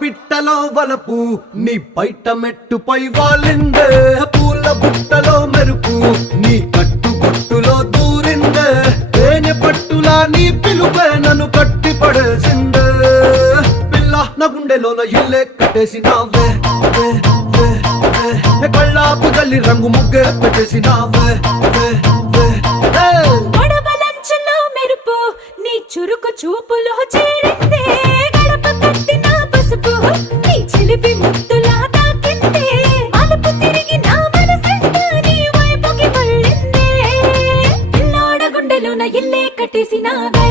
పిట్టలో వలపు నీ బయట మెట్టుపై వాలిందే, పూల బుట్టలో మెరుపు నీ కట్టు బొట్టులో దూరిందే, తేనె పట్టులా నీ పిలుపే నన్ను కట్టి పడేసిందే. పిల్ల నా గుండెలోన ఇల్లే కట్టేసినావే, కళ్ళాపు గల్లి రంగు ముగ్గే పెట్టేసినావే. మెరుపు నీ చురుకు చూపులో చేరిందే, గడప కట్టిన పసుపు నీ చిలిపి ముద్దులా తాకిందే, అలుపు తిరిగి నా మనసంతా నీ వైపుకి మళ్ళిందే. పిల్లోడ గుండెలోన ఇల్లే కట్టేసినావే.